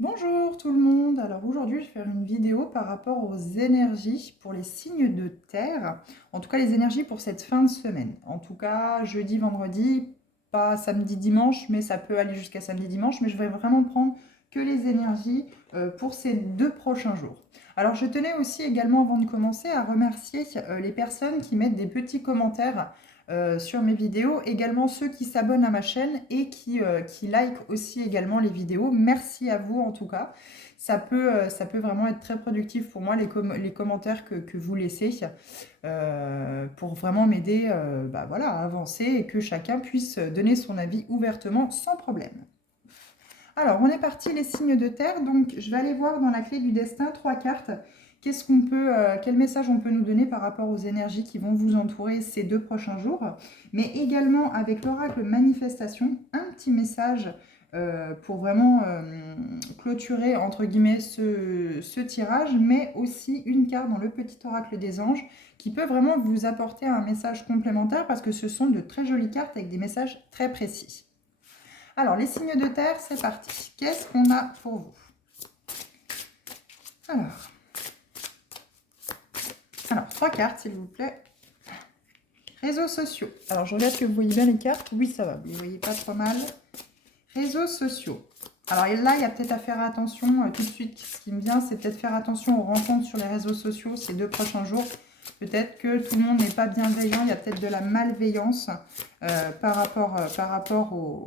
Bonjour tout le monde, alors aujourd'hui je vais faire une vidéo par rapport aux énergies pour les signes de terre, en tout cas les énergies pour cette fin de semaine, en tout cas jeudi, vendredi, pas samedi, dimanche, mais ça peut aller jusqu'à samedi, dimanche, mais je vais vraiment prendre que les énergies pour ces 2 prochains jours. Alors je tenais aussi également avant de commencer à remercier les personnes qui mettent des petits commentaires sur mes vidéos, également ceux qui s'abonnent à ma chaîne et qui like aussi également les vidéos. Merci à vous en tout cas. Ça peut vraiment être très productif pour moi, les commentaires que vous laissez, pour vraiment m'aider voilà, à avancer et que chacun puisse donner son avis ouvertement sans problème. Alors, on est parti, les signes de terre. Donc, je vais aller voir dans la clé du destin 3 cartes. Quel message on peut nous donner par rapport aux énergies qui vont vous entourer ces 2 prochains jours. Mais également, avec l'oracle manifestation, un petit message pour vraiment clôturer, entre guillemets, ce tirage. Mais aussi une carte dans le petit oracle des anges qui peut vraiment vous apporter un message complémentaire parce que ce sont de très jolies cartes avec des messages très précis. Alors, les signes de terre, c'est parti. Qu'est-ce qu'on a pour vous? Alors, 3 cartes, s'il vous plaît. Réseaux sociaux. Alors, je regarde que vous voyez bien les cartes. Oui, ça va. Vous ne les voyez pas trop mal. Réseaux sociaux. Alors là, il y a peut-être à faire attention tout de suite. Ce qui me vient, c'est peut-être faire attention aux rencontres sur les réseaux sociaux ces 2 prochains jours. Peut-être que tout le monde n'est pas bienveillant. Il y a peut-être de la malveillance par rapport aux,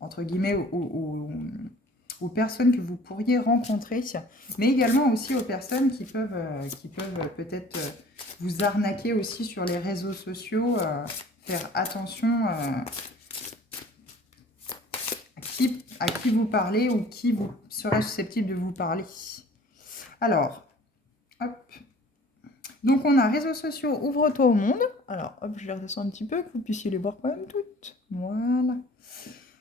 entre guillemets, aux personnes que vous pourriez rencontrer, mais également aussi aux personnes qui peuvent peut-être vous arnaquer aussi sur les réseaux sociaux. Faire attention à qui vous parlez ou qui vous serait susceptible de vous parler. Alors, hop. Donc on a réseaux sociaux, ouvre-toi au monde. Alors, hop, je les redescends un petit peu, que vous puissiez les voir quand même toutes. Voilà.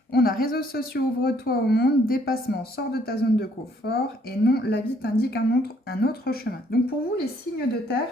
On a réseaux sociaux, ouvre-toi au monde, dépassement, sors de ta zone de confort, et non, la vie t'indique un autre chemin. Donc pour vous, les signes de terre,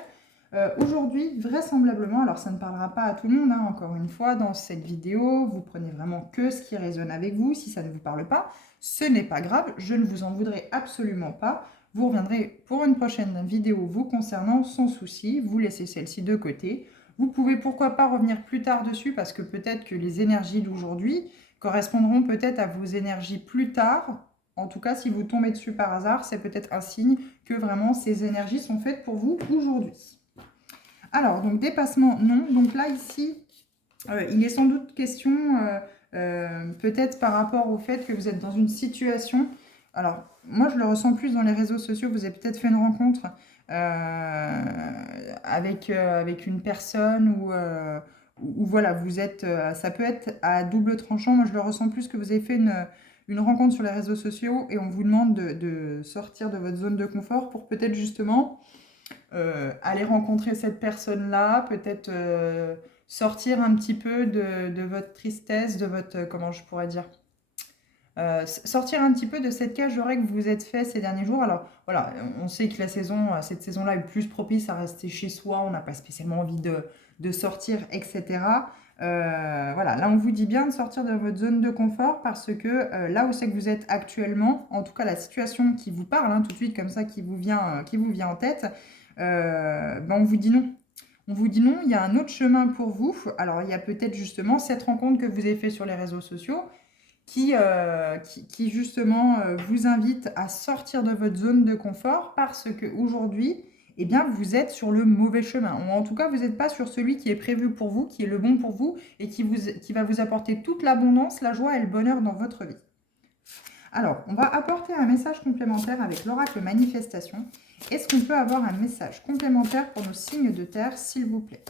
aujourd'hui, vraisemblablement, alors ça ne parlera pas à tout le monde, hein, encore une fois, dans cette vidéo, vous prenez vraiment que ce qui résonne avec vous. Si ça ne vous parle pas, ce n'est pas grave, je ne vous en voudrais absolument pas. Vous reviendrez pour une prochaine vidéo vous concernant sans souci, vous laissez celle-ci de côté. Vous pouvez pourquoi pas revenir plus tard dessus parce que peut-être que les énergies d'aujourd'hui correspondront peut-être à vos énergies plus tard. En tout cas, si vous tombez dessus par hasard, c'est peut-être un signe que vraiment ces énergies sont faites pour vous aujourd'hui. Alors, donc dépassement, non. Donc là, ici, il est sans doute question, peut-être par rapport au fait que vous êtes dans une situation. Alors, moi, je le ressens plus dans les réseaux sociaux. Vous avez peut-être fait une rencontre avec une personne ou voilà, vous êtes, ça peut être à double tranchant. Moi, je le ressens plus que vous avez fait une rencontre sur les réseaux sociaux et on vous demande de sortir de votre zone de confort pour peut-être justement aller rencontrer cette personne-là, peut-être sortir un petit peu de votre tristesse, de votre, comment je pourrais dire, sortir un petit peu de cette cage d'oreille que vous vous êtes fait ces derniers jours. Alors voilà, on sait que cette saison-là est plus propice à rester chez soi, on n'a pas spécialement envie de sortir, etc. Voilà, là on vous dit bien de sortir de votre zone de confort parce que là où c'est que vous êtes actuellement, en tout cas la situation qui vous parle, hein, tout de suite comme ça, qui vous vient en tête, on vous dit non. On vous dit non, il y a un autre chemin pour vous. Alors il y a peut-être justement cette rencontre que vous avez fait sur les réseaux sociaux qui justement vous invite à sortir de votre zone de confort parce qu'aujourd'hui, eh bien, vous êtes sur le mauvais chemin. Ou en tout cas, vous n'êtes pas sur celui qui est prévu pour vous, qui est le bon pour vous et qui va vous apporter toute l'abondance, la joie et le bonheur dans votre vie. Alors, on va apporter un message complémentaire avec l'oracle manifestation. Est-ce qu'on peut avoir un message complémentaire pour nos signes de terre, s'il vous plaît?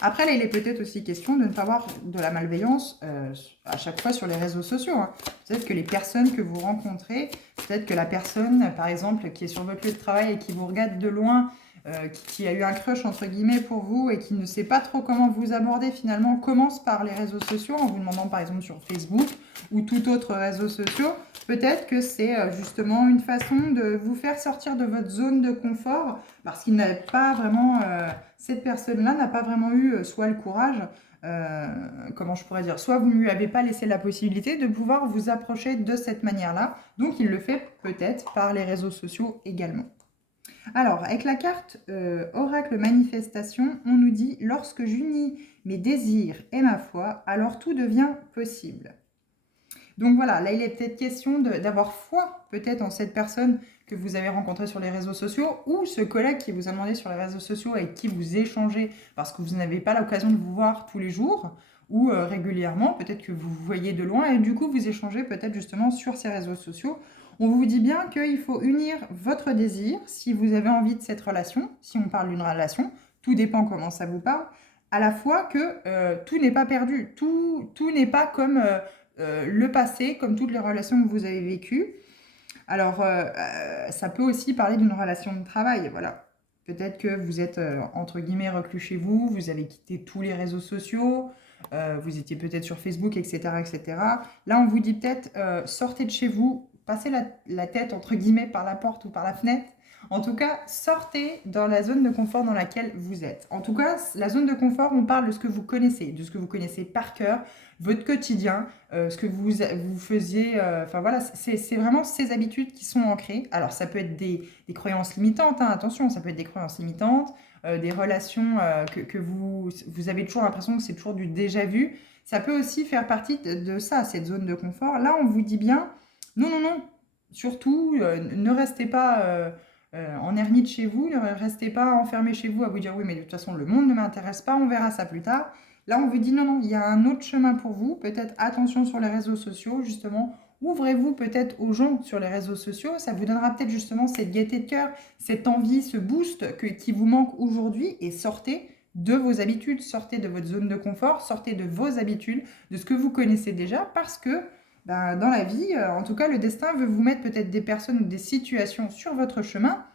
Après, là, il est peut-être aussi question de ne pas avoir de la malveillance à chaque fois sur les réseaux sociaux. Hein. Peut-être que les personnes que vous rencontrez, peut-être que la personne, par exemple, qui est sur votre lieu de travail et qui vous regarde de loin, qui a eu un crush, entre guillemets, pour vous et qui ne sait pas trop comment vous aborder, finalement, commence par les réseaux sociaux en vous demandant, par exemple, sur Facebook ou tout autre réseau social. Peut-être que c'est justement une façon de vous faire sortir de votre zone de confort parce qu'il n'a pas vraiment... cette personne-là n'a pas vraiment eu soit le courage, comment je pourrais dire, soit vous ne lui avez pas laissé la possibilité de pouvoir vous approcher de cette manière-là, donc il le fait peut-être par les réseaux sociaux également. Alors, avec la carte Oracle Manifestation, on nous dit « Lorsque j'unis mes désirs et ma foi, alors tout devient possible ». Donc voilà, là il est peut-être question d'avoir foi peut-être en cette personne que vous avez rencontrée sur les réseaux sociaux ou ce collègue qui vous a demandé sur les réseaux sociaux avec qui vous échangez parce que vous n'avez pas l'occasion de vous voir tous les jours ou régulièrement, peut-être que vous voyez de loin et du coup vous échangez peut-être justement sur ces réseaux sociaux. On vous dit bien qu'il faut unir votre désir si vous avez envie de cette relation, si on parle d'une relation, tout dépend comment ça vous parle, à la fois que tout n'est pas perdu, tout n'est pas comme le passé, comme toutes les relations que vous avez vécues. Alors, ça peut aussi parler d'une relation de travail, voilà. Peut-être que vous êtes, entre guillemets, reclus chez vous, vous avez quitté tous les réseaux sociaux, vous étiez peut-être sur Facebook, etc., etc. Là, on vous dit peut-être, sortez de chez vous, passez la tête, entre guillemets, par la porte ou par la fenêtre. En tout cas, sortez dans la zone de confort dans laquelle vous êtes. En tout cas, la zone de confort, on parle de ce que vous connaissez, de ce que vous connaissez par cœur, votre quotidien, ce que vous faisiez. Enfin voilà, c'est vraiment ces habitudes qui sont ancrées. Alors, ça peut être des croyances limitantes, hein, attention, ça peut être des croyances limitantes, des relations que vous avez toujours l'impression que c'est toujours du déjà vu. Ça peut aussi faire partie de ça, cette zone de confort. Là, on vous dit bien, non, non, non, surtout, ne restez pas en ermite chez vous, ne restez pas enfermé chez vous à vous dire oui, mais de toute façon, le monde ne m'intéresse pas, on verra ça plus tard. Là, on vous dit non, non, il y a un autre chemin pour vous. Peut-être attention sur les réseaux sociaux, justement. Ouvrez-vous peut-être aux gens sur les réseaux sociaux. Ça vous donnera peut-être justement cette gaieté de cœur, cette envie, ce boost qui vous manque aujourd'hui. Et sortez de vos habitudes, sortez de votre zone de confort, sortez de vos habitudes, de ce que vous connaissez déjà, parce que ben, dans la vie, en tout cas, le destin veut vous mettre peut-être des personnes ou des situations sur votre chemin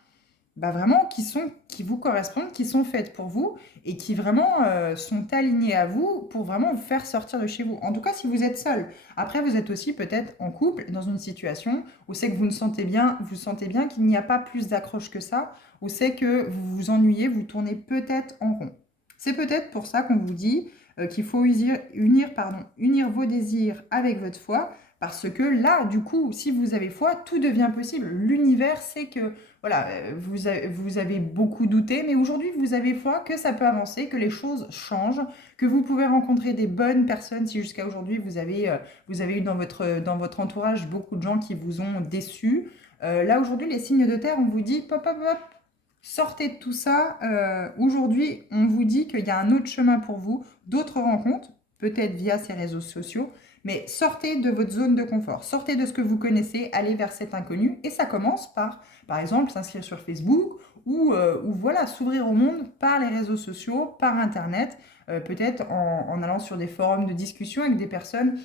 bah vraiment qui vous correspondent, qui sont faites pour vous et qui vraiment sont alignées à vous pour vraiment vous faire sortir de chez vous. En tout cas, si vous êtes seul. Après, vous êtes aussi peut-être en couple, dans une situation où c'est que vous sentez bien qu'il n'y a pas plus d'accroche que ça, où c'est que vous vous ennuyez, vous tournez peut-être en rond. C'est peut-être pour ça qu'on vous dit qu'il faut unir vos désirs avec votre foi, parce que là, du coup, si vous avez foi, tout devient possible. L'univers sait que voilà, vous avez beaucoup douté, mais aujourd'hui, vous avez foi que ça peut avancer, que les choses changent, que vous pouvez rencontrer des bonnes personnes. Si jusqu'à aujourd'hui, vous avez eu dans votre entourage beaucoup de gens qui vous ont déçus. Là, aujourd'hui, les signes de terre, on vous dit, pop, pop, pop, sortez de tout ça. Aujourd'hui, on vous dit qu'il y a un autre chemin pour vous, d'autres rencontres, peut-être via ces réseaux sociaux, mais sortez de votre zone de confort, sortez de ce que vous connaissez, allez vers cet inconnu, et ça commence par exemple, s'inscrire sur Facebook ou voilà, s'ouvrir au monde par les réseaux sociaux, par Internet, peut-être en allant sur des forums de discussion avec des personnes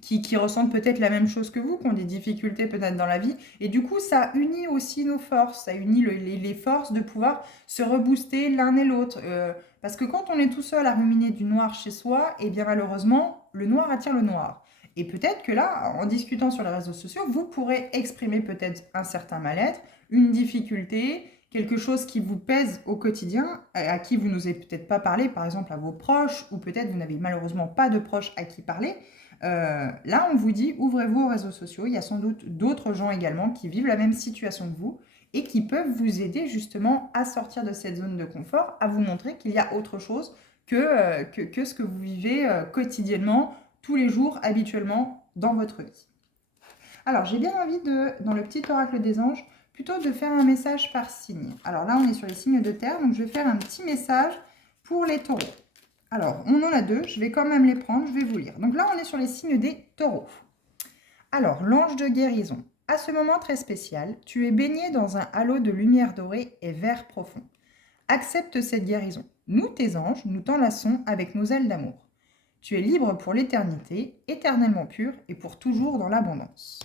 qui ressentent peut-être la même chose que vous, qui ont des difficultés peut-être dans la vie. Et du coup, ça unit aussi nos forces, ça unit les forces de pouvoir se rebooster l'un et l'autre. Parce que quand on est tout seul à ruminer du noir chez soi, et bien malheureusement, le noir attire le noir. Et peut-être que là, en discutant sur les réseaux sociaux, vous pourrez exprimer peut-être un certain mal-être, une difficulté, quelque chose qui vous pèse au quotidien, à qui vous n'osez peut-être pas parler, par exemple à vos proches, ou peut-être vous n'avez malheureusement pas de proches à qui parler. Là, on vous dit, ouvrez-vous aux réseaux sociaux. Il y a sans doute d'autres gens également qui vivent la même situation que vous et qui peuvent vous aider justement à sortir de cette zone de confort, à vous montrer qu'il y a autre chose que ce que vous vivez quotidiennement, tous les jours, habituellement dans votre vie. Alors, j'ai bien envie dans le petit oracle des anges, plutôt de faire un message par signe. Alors là, on est sur les signes de terre, donc je vais faire un petit message pour les taureaux. Alors, on en a deux, je vais quand même les prendre, je vais vous lire. Donc là, on est sur les signes des taureaux. Alors, l'ange de guérison. À ce moment très spécial, tu es baigné dans un halo de lumière dorée et vert profond. Accepte cette guérison. Nous, tes anges, nous t'enlaçons avec nos ailes d'amour. Tu es libre pour l'éternité, éternellement pur et pour toujours dans l'abondance.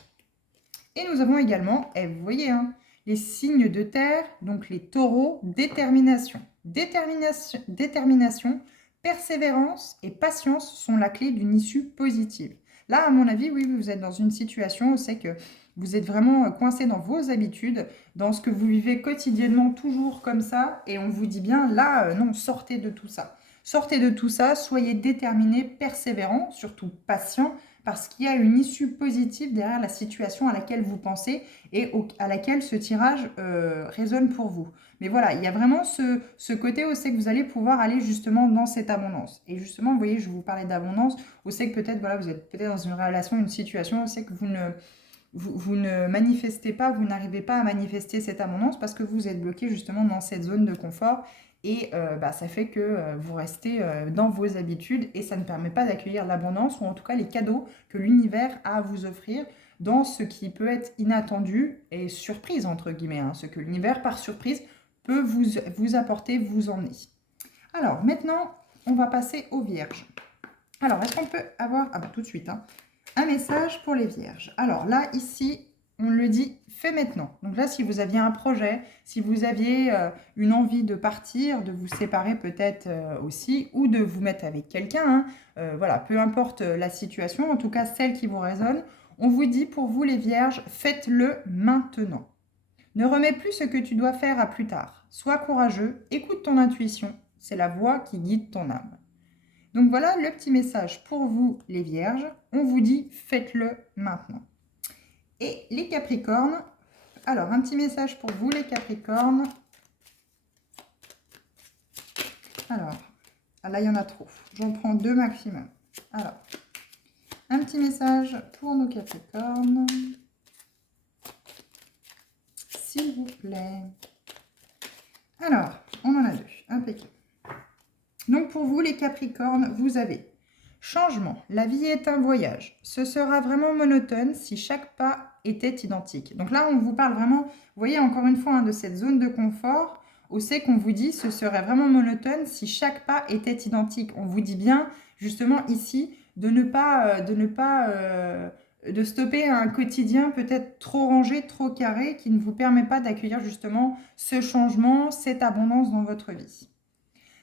Et nous avons également, vous voyez, hein, les signes de terre, donc les taureaux, détermination. Détermination, persévérance et patience sont la clé d'une issue positive. Là, à mon avis, oui, vous êtes dans une situation où c'est que vous êtes vraiment coincé dans vos habitudes, dans ce que vous vivez quotidiennement, toujours comme ça, et on vous dit bien, là, non, sortez de tout ça. Sortez de tout ça, soyez déterminés, persévérants, surtout patients, parce qu'il y a une issue positive derrière la situation à laquelle vous pensez et à laquelle ce tirage résonne pour vous. Mais voilà, il y a vraiment ce côté où c'est que vous allez pouvoir aller justement dans cette abondance. Et justement, vous voyez, je vous parlais d'abondance, où c'est que peut-être, voilà, vous êtes peut-être dans une relation, une situation où c'est que vous ne manifestez pas, vous n'arrivez pas à manifester cette abondance parce que vous êtes bloqué justement dans cette zone de confort et ça fait que vous restez dans vos habitudes et ça ne permet pas d'accueillir l'abondance ou en tout cas les cadeaux que l'univers a à vous offrir dans ce qui peut être inattendu et surprise entre guillemets, hein, ce que l'univers par surprise peut vous apporter, vous emmener. Alors maintenant, on va passer aux vierges. Alors, est-ce qu'on peut avoir, tout de suite, hein, un message pour les vierges. Alors là, ici, on le dit, fait maintenant. Donc là, si vous aviez un projet, si vous aviez une envie de partir, de vous séparer peut-être aussi, ou de vous mettre avec quelqu'un, hein, voilà, peu importe la situation, en tout cas celle qui vous résonne, on vous dit pour vous les vierges, faites-le maintenant. Ne remets plus ce que tu dois faire à plus tard. Sois courageux, écoute ton intuition, c'est la voix qui guide ton âme. Donc voilà le petit message pour vous les vierges. On vous dit faites-le maintenant. Et les capricornes, alors un petit message pour vous les capricornes. Alors, là il y en a trop. J'en prends 2 maximum. Alors, un petit message pour nos capricornes. S'il vous plaît. Alors, on en a 2. Impeccable. Donc pour vous les capricornes, vous avez changement. La vie est un voyage. Ce sera vraiment monotone si chaque pas était identique. Donc là, on vous parle vraiment, vous voyez encore une fois, hein, de cette zone de confort où c'est qu'on vous dit ce serait vraiment monotone si chaque pas était identique. On vous dit bien, justement ici, de stopper un quotidien peut-être trop rangé, trop carré, qui ne vous permet pas d'accueillir justement ce changement, cette abondance dans votre vie.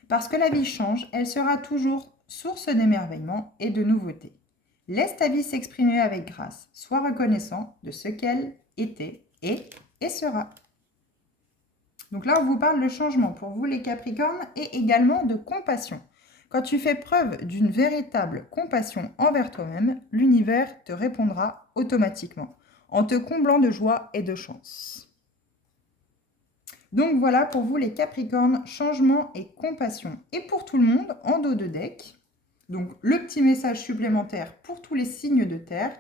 Parce que la vie change, elle sera toujours source d'émerveillement et de nouveautés. Laisse ta vie s'exprimer avec grâce. Sois reconnaissant de ce qu'elle était, est et sera. Donc là, on vous parle de changement pour vous les Capricornes et également de compassion. Quand tu fais preuve d'une véritable compassion envers toi-même, l'univers te répondra automatiquement en te comblant de joie et de chance. Donc voilà pour vous les Capricornes, changement et compassion. Et pour tout le monde, en dos de deck, donc le petit message supplémentaire pour tous les signes de terre,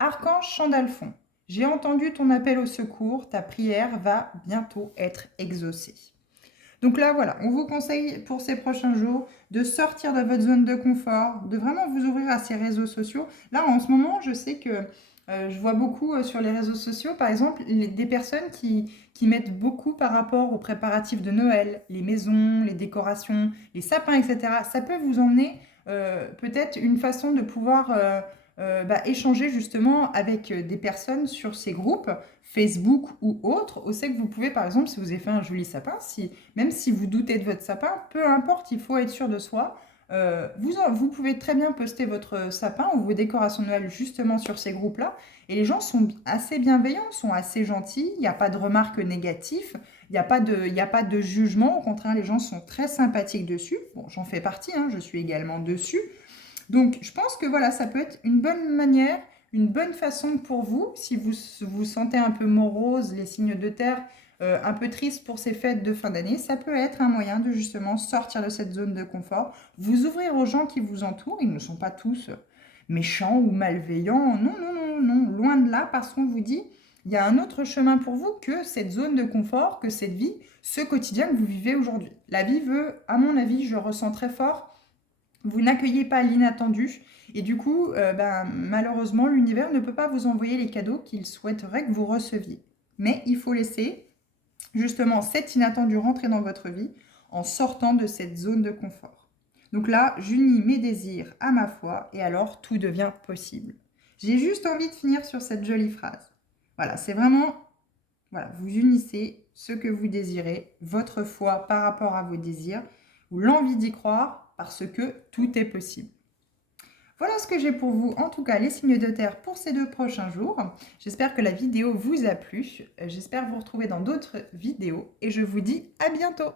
Archange Chandalphon, j'ai entendu ton appel au secours, ta prière va bientôt être exaucée. Donc là, voilà, on vous conseille pour ces prochains jours de sortir de votre zone de confort, de vraiment vous ouvrir à ces réseaux sociaux. Là, en ce moment, je sais que je vois beaucoup sur les réseaux sociaux, par exemple, des personnes qui mettent beaucoup par rapport aux préparatifs de Noël, les maisons, les décorations, les sapins, etc. Ça peut vous emmener peut-être une façon de pouvoir échanger justement avec des personnes sur ces groupes, Facebook ou autres. On sait que vous pouvez, par exemple, si vous avez fait un joli sapin, même si vous doutez de votre sapin, peu importe, il faut être sûr de soi. Vous pouvez très bien poster votre sapin ou vos décorations de Noël justement sur ces groupes-là. Et les gens sont assez bienveillants, sont assez gentils, il n'y a pas de remarques négatives, il n'y a pas de jugement. Au contraire, les gens sont très sympathiques dessus. Bon, j'en fais partie, hein, je suis également dessus. Donc, je pense que voilà, ça peut être une bonne manière, une bonne façon pour vous, si vous vous sentez un peu morose, les signes de terre, un peu triste pour ces fêtes de fin d'année, ça peut être un moyen de justement sortir de cette zone de confort, vous ouvrir aux gens qui vous entourent. Ils ne sont pas tous méchants ou malveillants, non, non, non, non, loin de là, parce qu'on vous dit, il y a un autre chemin pour vous que cette zone de confort, que cette vie, ce quotidien que vous vivez aujourd'hui. La vie veut, à mon avis, je ressens très fort, vous n'accueillez pas l'inattendu et du coup, malheureusement, l'univers ne peut pas vous envoyer les cadeaux qu'il souhaiterait que vous receviez. Mais il faut laisser justement cet inattendu rentrer dans votre vie en sortant de cette zone de confort. Donc là, j'unis mes désirs à ma foi et alors tout devient possible. J'ai juste envie de finir sur cette jolie phrase. Voilà, c'est vraiment, voilà, vous unissez ce que vous désirez, votre foi par rapport à vos désirs, ou l'envie d'y croire parce que tout est possible. Voilà ce que j'ai pour vous, en tout cas les signes de terre pour ces 2 prochains jours. J'espère que la vidéo vous a plu. J'espère vous retrouver dans d'autres vidéos et je vous dis à bientôt.